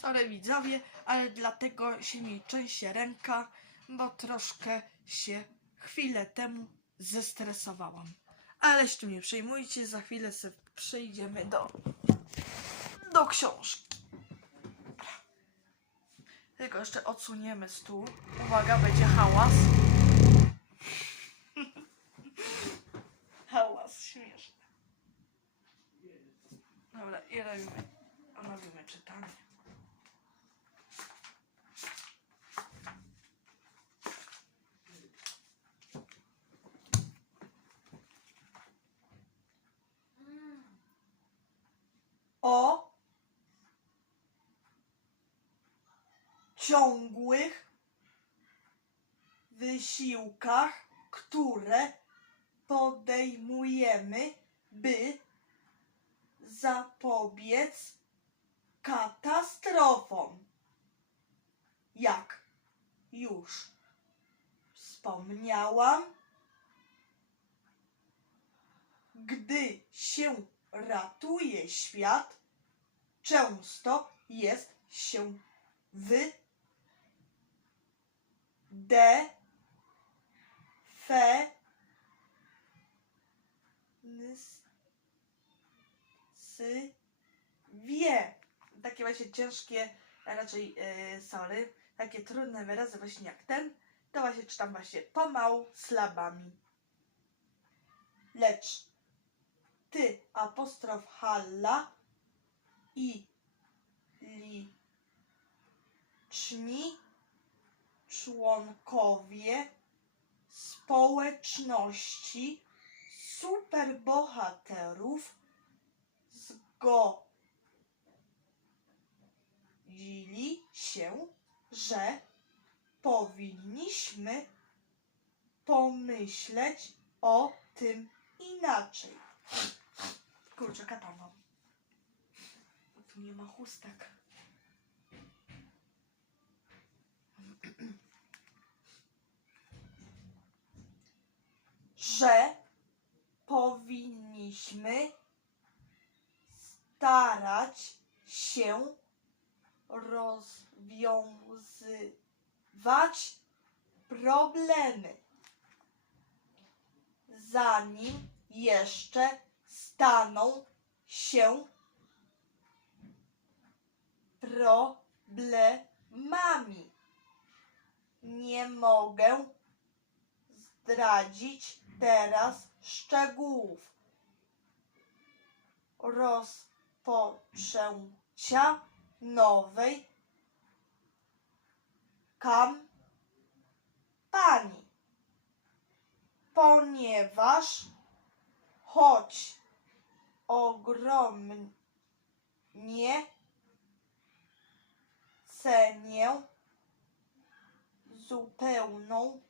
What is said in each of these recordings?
Sorry widzowie, ale dlatego się mi trzęsie ręka, bo troszkę się chwilę temu zestresowałam. Ale się tym nie przejmujcie, za chwilę sobie przejdziemy do, do książki. Tylko jeszcze odsuniemy stół. Uwaga, będzie hałas. hałas śmieszny. Dobra, i robimy, robimy czytanie. O ciągłych wysiłkach, które podejmujemy, by zapobiec katastrofom. Jak już wspomniałam, gdy się ratuje świat, często jest się w D Fe Nys Sy Wie. Takie właśnie ciężkie, a raczej yy, takie trudne wyrazy właśnie jak ten, to właśnie czytam właśnie pomału, slabami. Lecz ty, apostrof Halla i liczni członkowie społeczności superbohaterów zgodzili się, że powinniśmy pomyśleć o tym inaczej. Kurczę, kata mam. Bo tu nie ma chustek. Że powinniśmy starać się rozwiązywać problemy, zanim jeszcze staną się problemami. Nie mogę zdradzić teraz szczegółów. Rozpoczęcia nowej kampanii, ponieważ choć ogromnie cenię zupełną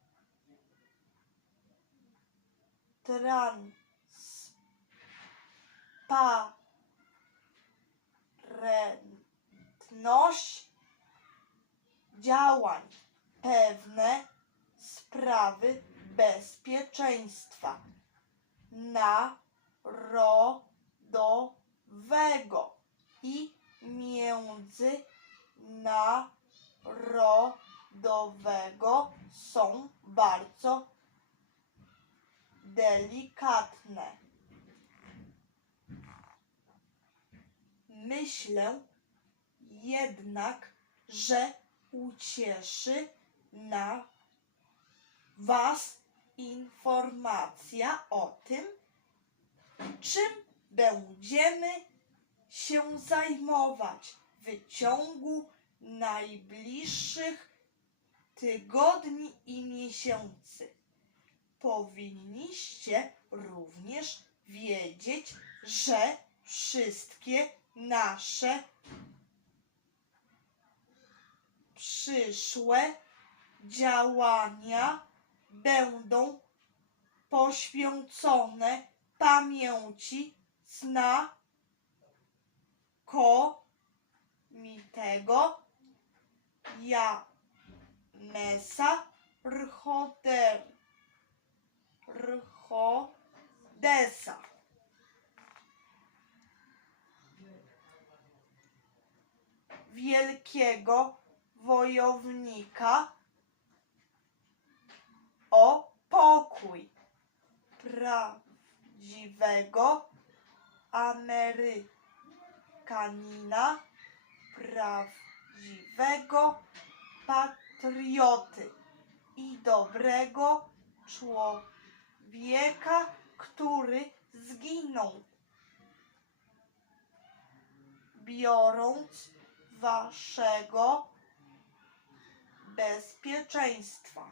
transparentność działań, pewne sprawy bezpieczeństwa. Narodowego i międzynarodowego są bardzo delikatne. Myślę jednak, że ucieszy na Was informacja o tym, czym będziemy się zajmować w ciągu najbliższych tygodni i miesięcy. Powinniście również wiedzieć, że wszystkie nasze przyszłe działania będą poświęcone pamięci znakomitego Janesa Rhoder, Rhodesa. wielkiego wojownika. O pokój. Prawdziwego Amerykanina, prawdziwego patrioty i dobrego człowieka, który zginął, biorąc waszego bezpieczeństwa.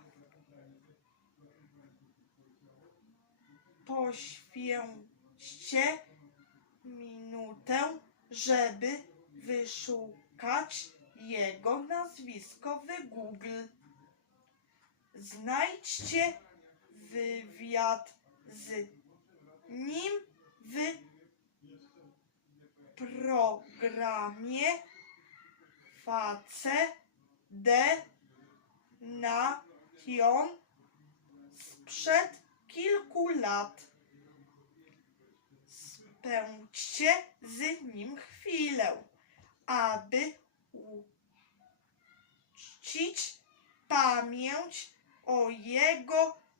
Poświęćcie minutę, żeby wyszukać jego nazwisko w Google. Znajdźcie wywiad z nim w programie Face de Nation sprzed kilku lat. Spędźcie z nim chwilę, aby uczcić pamięć o jego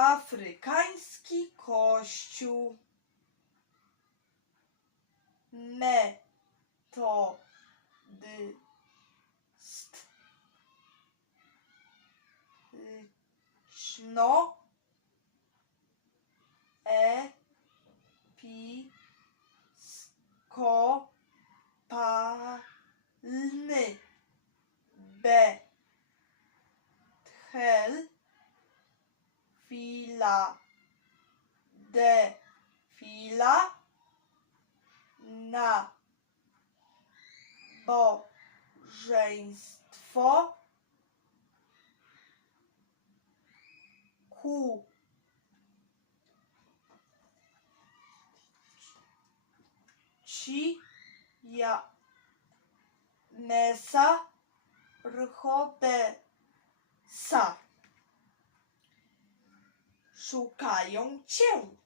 Afrykański kościół. Metodyst. Liczno. E. Fila. D. Fila. Na. Bożeństwo. Ku. Ci. Ja. Mesa. Rchodesa. Szukają cię.